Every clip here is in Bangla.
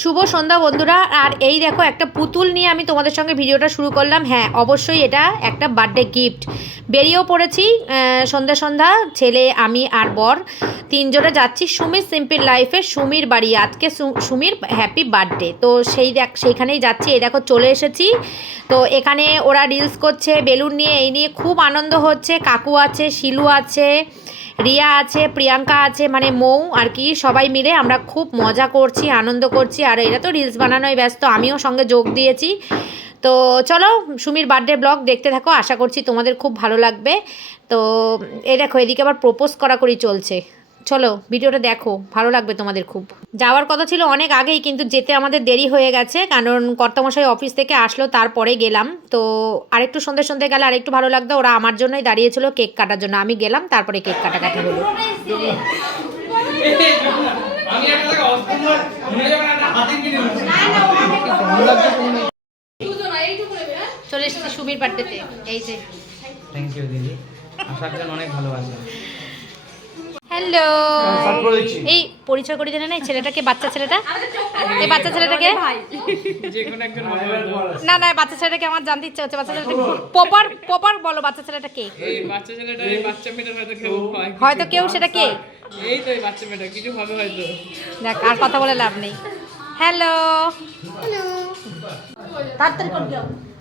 শুভ সন্ধ্যা বন্ধুরা। আর এই দেখো, একটা পুতুল নিয়ে আমি তোমাদের সঙ্গে ভিডিওটা শুরু করলাম। হ্যাঁ অবশ্যই এটা একটা বার্থডে গিফট। বেরিয়েও পড়েছি সন্ধ্যা সন্ধ্যা, ছেলে, আমি আর বর। তিনজনে যাচ্ছি সুমির সিম্পল লাইফে, সুমির বাড়ি। আজকে সুমির হ্যাপি বার্থডে তো সেই দেখ, সেইখানেই যাচ্ছি। এই দেখো, চলে এসেছি। তো এখানে ওরা রিলস করছে, বেলুন নিয়ে, এই নিয়ে খুব আনন্দ হচ্ছে। কাকু আছে, শিলু আছে রিয়া আছে, প্রিয়াঙ্কা আছে মানে মৌ আর কি, সবাই মিলে আমরা খুব মজা করছি, আনন্দ করছি। আর এরা তো রিলস বানানোয় ব্যস্ত, আমিও সঙ্গে যোগ দিয়েছি। তো চলো, সুমির বার্থডে ব্লগ দেখতে থাকো, আশা করছি তোমাদের খুব ভালো লাগবে। তো এই দেখো, এদিকে আবার প্রপোজ করাকরি চলছে। চলো, ভিডিওটা দেখো, ভালো লাগবে তোমাদের খুব। যাওয়ার কথা ছিল অনেক আগেই, কিন্তু যেতে আমাদের দেরি হয়ে গেছে, কারণ কর্তামশাই অফিস থেকে আসলো, তারপরে গেলাম। তো আরেকটু সন্ধে সন্ধে গেলে আরেকটু ভালো লাগতো, ওরা আমার জন্যই দাঁড়িয়েছিল কেক কাটার জন্য। আমি গেলাম, তারপরে কেক কাটাকাটি হলো। চলে এসেছি সুমির বার্থডেতে, এই যে। থ্যাংক ইউ দিদি। আসার জন্য অনেক ভালোবাসা হ্যালো। এই পরিচয় করে জানে না ছেলেটাকে বাচ্চা ছেলেটা? এই বাচ্চা ছেলেটাকে? যে না না বাচ্চা ছেলেটাকে আমার জানতে ইচ্ছে হচ্ছে। বাচ্চা ছেলেটা পপার পপার বলো বাচ্চা ছেলেটা কে? এই বাচ্চা ছেলেটা এই বাচ্চা মেয়েটা হয়তো কেউ হয়। হয়তো কেউ সেটা কে? এই তো বাচ্চা মেয়েটা কিছু হবে হয়তো। দেখ আর কথা বলে লাভ নেই। হ্যালো তাড়াতাড়ি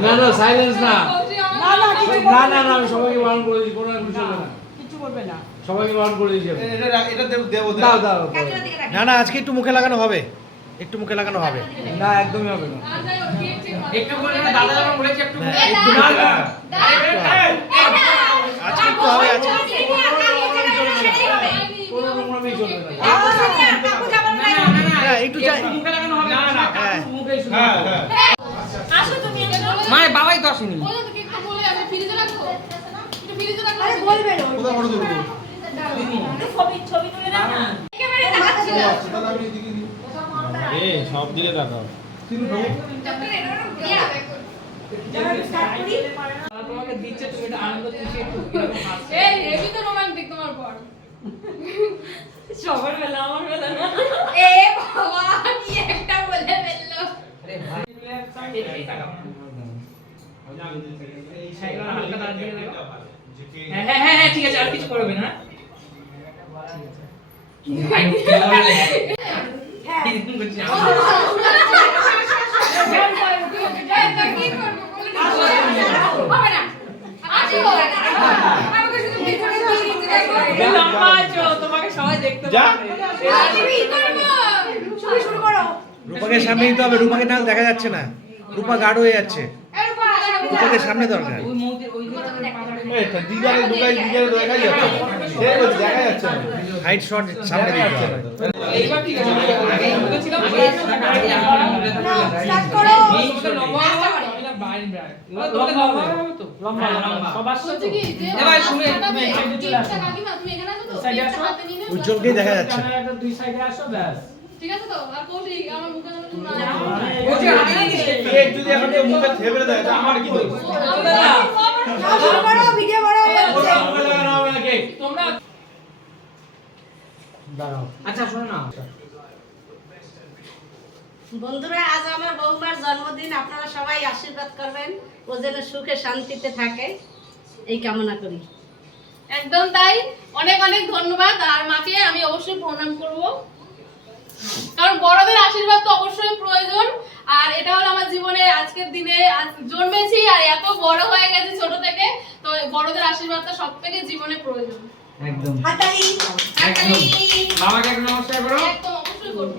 না না সাইলেন্স না না না না আমি সবাইকে বারণ করে দিয়েছি কোনো কিছু চলবে না কিছু বলবে না সবাইকে বারণ করে দিয়েছি এটা এটা দেব দেব দাও দাও না না আজকে একটু মুখে লাগানো হবে একটু মুখে লাগানো হবে না একদমই হবে না একটু বলে দাদা বলেছে একটু হ্যাঁ, একটু না, মুখে- না। আজকে একটু হবে আজকে কোনো নোংরামি চলবে না হ্যাঁ, মানে বাবাই তো আসেনি বলবে না কোথা বড় দূর ছবি ছবি তুলে দাও না তাহলে আমি এদিকে দিই এ সব দিকে তাকাও তোমাকে দিচ্ছে তুমি এটা আনন্দ খুশি একটু এরকম হাসছো। সবার বেলা আমার বেলা না আরে ভাই এই- এই টাকা। এই সাইকেল হালকা দাঁড় দিয়ে দাও। হ্যাঁ হ্যাঁ হ্যাঁ হ্যাঁ, ঠিক আছে আর কিছু করবে না ভাই, কি বললে? এরকম করছে। লম্বা আছো, তোমাকে সবাই দেখতে যা। পাবে। শুরু করো রূপাকে সামনে নিতে হবে রূপাকে না দেখা যাচ্ছে না। রূপা গাঢ় হয়ে যাচ্ছে। রূপাকে সামনে দরকার। হাইট শট সামনে দিতে হবে। এইবার ঠিক আছে আগে বলেছিলাম আগে আগে আমার মনে থাকবে স্টার্ট করো এই তো লম্বা হবে আমি না বাইরে বাইরে তোমাকে লম্বা হবে তো লম্বা লম্বা সবার সাথে এবার শুনে তুমি এখানে চলে আসো সাইডে আসো উজ্জ্বলকেই দেখা যাচ্ছে ক্যামেরাটা দুই সাইডে আসো ব্যাস ঠিক আছে তো আর কৌশিক আমার মুখে যেন তুমি না ও যে আগে নিয়ে কেক যদি এখন কেউ মুখে থেবড়ে দেয় তা আমার কি দোষ শুরু ভিডিও বড় হয়ে যাচ্ছে তোমরা দাঁড়াও আচ্ছা শোনো না বন্ধুরা আজ আমার বৌমার জন্মদিন। আপনারা সবাই আশীর্বাদ করবেন ও যেন সুখে শান্তিতে থাকে। এই কামনা করি। একদম তাই। অনেক অনেক ধন্যবাদ। আর মাকে আমি অবশ্যই প্রণাম করব। কারণ বড়দের আশীর্বাদ তো অবশ্যই প্রয়োজন। আর এটা হলো আমার জীবনে আজকের দিনে আজ জন্মেছি আর এত বড় হয়ে গেছি ছোট থেকে। তো বড়দের আশীর্বাদটা সব থেকে জীবনে প্রয়োজন। একদম। হাতালি। একদম। বাবাকে একটু নমস্কার করো। একদম অবশ্যই করব।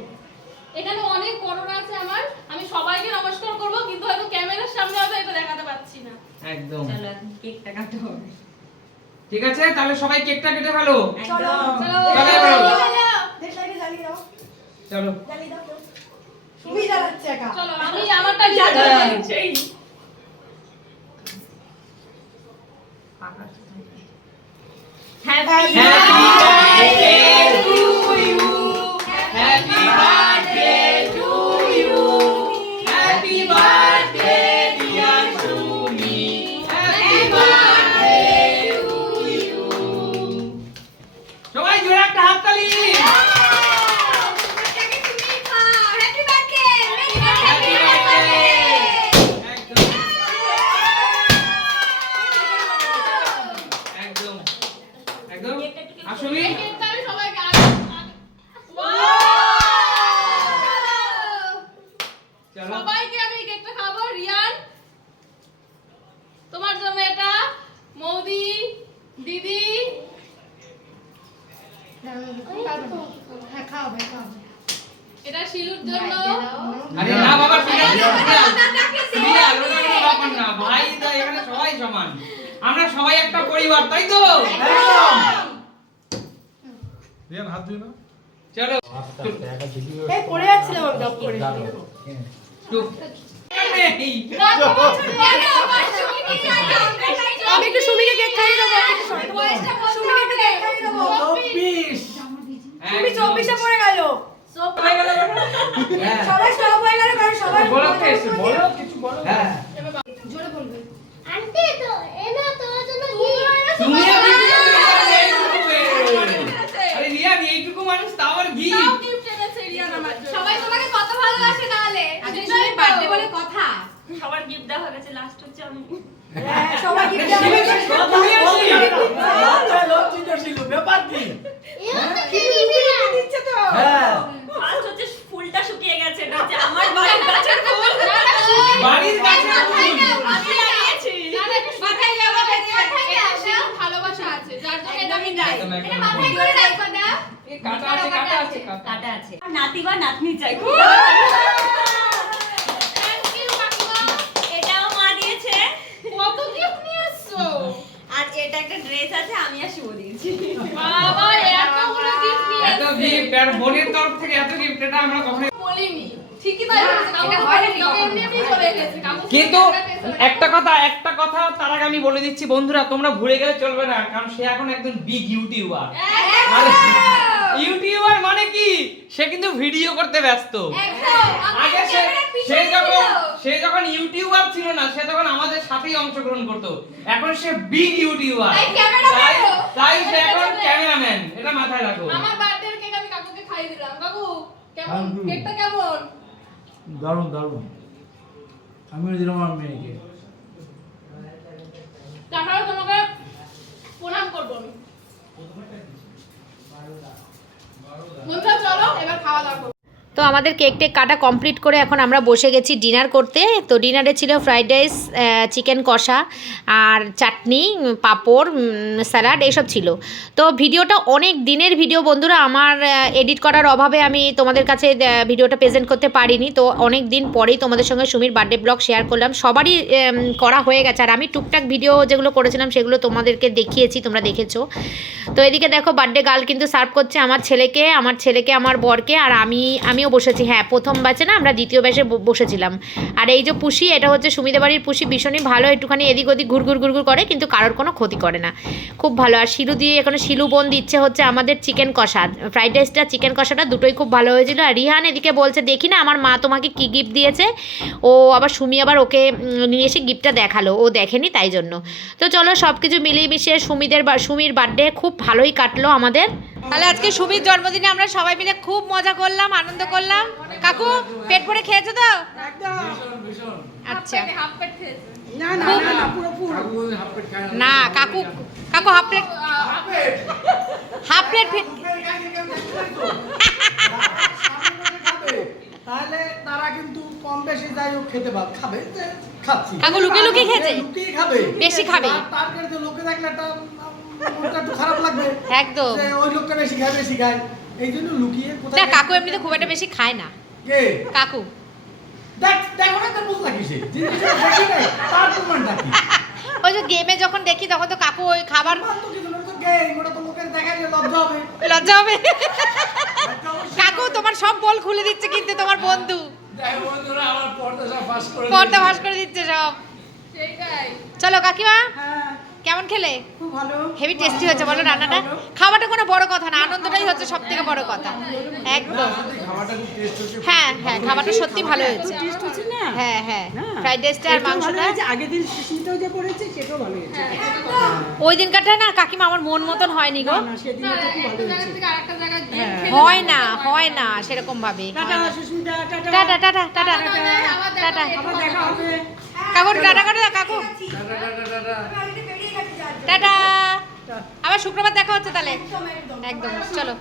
এখানে অনেক করোনা আছে আমার। আমি সবাইকে নমস্কার করব কিন্তু হয়তো ক্যামেরার সামনে হয়তো এটা দেখাতে পাচ্ছি না। একদম। চলো কেকটা কাটো হবে। ঠিক আছে তাহলে সবাই কেকটা কেটে ফেলো। চলো চলো। দাও। কেউ। সুমি একা। চলো আমি আমারটা দিয়ে Happy birthday! একদম। আসলে সবাইকে আগে চলো। সবাইকে আমি কেকটা খাব। রিয়ান তোমার জন্য এটা। মৌদি দিদি। হ্যাঁ খাও ভাই খাও এটা শিলুর জন্য। আরে না বাবা ঠিক আছে সিরিয়াল ওটা কোনো ব্যাপার না ভাই তো এখানে সবাই সমান আমরা সবাই একটা পরিবার তাই তো? রিয়ান হাত ধুই না চলো। এই পড়ে যাচ্ছিলাম আমি দপ করে। চুপ আমি একটু সুমিকে কেক খাইয়ে দেবো সুমিকে একটু কেক খাইয়ে দেবো। সুমি চব্বিশে পড়ে গেল। সবাই সব হয়ে গেল কারণ সবাই বলো তুমি আর এইটুকু আরে রিয়ান এইটুকু মানুষ তাও আর গিফট সবাই তোমাকে কত ভালোবাসে তাহলে বার্থডে বলে কথা সবার গিফট দেওয়া হয়ে গেছে লাস্ট হচ্ছে আমি হ্যাঁ, সবাই gift দেবে। দিচ্ছে তো ফার্স্ট হচ্ছে ফুলটা শুকিয়ে গেছে এটা হচ্ছে আমার বাড়ির গাছের ফুল বাড়ির কাছে আমি লাগিয়েছি ভালোবাসা আছে যার জন্য এটা আমি একদমই তাই। একদম, একদম, এটা একদম। মাথায় করে রাখো না এ কাটা আছে কাটা আছে কাটা কাটা আছে। আর নাতি বা নাতনি চাই। এটাও মা দিয়েছে। কত গিফট নিয়ে এসছো আর এটা একটা ড্রেস আছে আমি আর শুভ দিয়েছি। বাবা এতগুলো গিফট নিয়ে এত গিফট আর বোনের তরফ থেকে এত গিফট এটা আমরা কখনো বলিনি। ঠিকই তাই কিন্তু একটা কথা একটা কথা তার আগে আমি বলে দিচ্ছি বন্ধুরা তোমরা ভুলে গেলে চলবে না কারণ সে এখন একজন বিগ ইউটিউবার ইউটিউবার মানে কি? সে কিন্তু ভিডিও করতে ব্যস্ত। আগে সে সে যখন সে যখন ইউটিউবার ছিল না সে তখন আমাদের সাথেই অংশগ্রহণ করতো। এখন সে বিগ ইউটিউবার। তাই তাই সে এখন ক্যামেরাম্যান এটা মাথায় রাখো। আমার কেক আমি কাকুকে খাইয়ে দিলাম। কাকু কেমন. কেকটা কেমন? দারুণ দারুণ। আমিও দিলাম আমার মেয়েকে। তারপরে তোমাকে প্রণাম করব আমি। বন্ধুরা চলো এবার খাওয়া দাওয়া তো আমাদের কেক টেক কাটা কমপ্লিট করে এখন আমরা বসে গেছি ডিনার করতে। তো ডিনারে ছিল ফ্রাইড রাইস চিকেন কষা আর চাটনি, পাঁপড় স্যালাড, এসব ছিল। তো ভিডিওটা অনেক দিনের ভিডিও বন্ধুরা, আমার এডিট করার অভাবে আমি তোমাদের কাছে ভিডিওটা প্রেজেন্ট করতে পারিনি। তো অনেক দিন পরেই তোমাদের সঙ্গে সুমির বার্থডে ব্লগ শেয়ার করলাম। সবারই করা হয়ে গেছে। আর আমি টুকটাক ভিডিও যেগুলো করেছিলাম, সেগুলো তোমাদেরকে দেখিয়েছি, তোমরা দেখেছ। তো এদিকে দেখো, বার্থডে গার্ল কিন্তু সার্ভ করছে আমার ছেলেকে আমার ছেলেকে, আমার বরকে। আর আমি আমিও বসেছি হ্যাঁ প্রথম ব্যাচে না আমরা দ্বিতীয় ব্যাচে বসেছিলাম। আর এই যে পুষি, এটা হচ্ছে সুমিদা বাড়ির পুষি ভীষণই ভালো, একটুখানি এদিক ওদিক ঘুরঘুর ঘুরঘুর করে, কিন্তু কারোর কোনো ক্ষতি করে না। খুব ভালো, আর শিলু দিয়ে এখানে শিলু বোন দিচ্ছে হচ্ছে আমাদের চিকেন কষা। ফ্রাইড রাইসটা চিকেন কষাটা দুটোই খুব ভালো হয়েছিল। আর রিহান এদিকে বলছে, দেখি না, আমার মা তোমাকে কি গিফট দিয়েছে? ও আবার সুমি আবার ওকে নিয়ে এসে গিফটটা দেখাল, ও দেখেনি তাই জন্য। তো চলো সব কিছু মিলিয়ে মিশিয়ে সুমিদের সুমির বার্থডে খুব ভালোই কাটলো আমাদের। তাহলে আজকে সুমির জন্মদিনে আমরা সবাই মিলে খুব মজা করলাম, আনন্দ করলাম। কাকু পেট ভরে খেয়েছো তো? আচ্ছা। না কাকু কাকু হাফ প্লেট। হাফ প্লেট তাহলে তারা কিন্তু কম বেশি যাই হোক খেতে খাবে খাচ্ছি। কাকু লুকিয়ে লুকিয়ে খেয়েছে? লুকিয়ে খাবে। বেশি খাবে। আর তার কাছে লোকে দেখলে একটা মনটা একটু খারাপ লাগবে। একদম। ওই লোকটা বেশি খায় বেশি খায়। এই জন্য লুকিয়ে না কাকু এমনিতে খুব একটা বেশি খায় না। কে? কাকু। দেখ দেখো না তো বুঝলা কিসে জিনিসটা দেখি নাই তার প্রমাণটা কি? ওই যে গেমে যখন দেখি তখন তো কাকু ওই খাবার তো কিছু না, তো game, ওটা তো লোকের দেখাইলে লজ্জা হবে। লজ্জা হবে। কাকু তোমার সব বল খুলে দিচ্ছে কিন্তু তোমার বন্ধু। বন্ধুরা আমার পর্দা সব ফাঁস করে পর্দা দিয়েছে। ভাস করে দিচ্ছে সব। চলো কাকিমা। হ্যাঁ, কেমন খেলে? ভালো। হেভি টেস্টি হয়েছে বলো রান্নাটা। খাওয়াটা কোনো বড় কথা না আনন্দটাই হচ্ছে সব থেকে বড় কথা। একদম। খাবারটা খুব টেস্ট হচ্ছে হ্যাঁ হ্যাঁ খাবারটা সত্যি ভালো হয়েছে। হ্যাঁ হ্যাঁ ফ্রাইড রাইসটা আর মাংসটা আগের দিন সুস্মিতাও যে করেছে সেটাও ভালো হয়েছে। ওই দিনকারটা না কাকিমা আমার মন মতন হয়নি গো। হ্যাঁ। হয়। না হয় না সেরকম ভাবে। Tata tata. টাটা টাটা কাকু টাটা দাও কাকু। টাটা, আবার শুক্রবার দেখা হচ্ছে তাহলে। একদম চলো।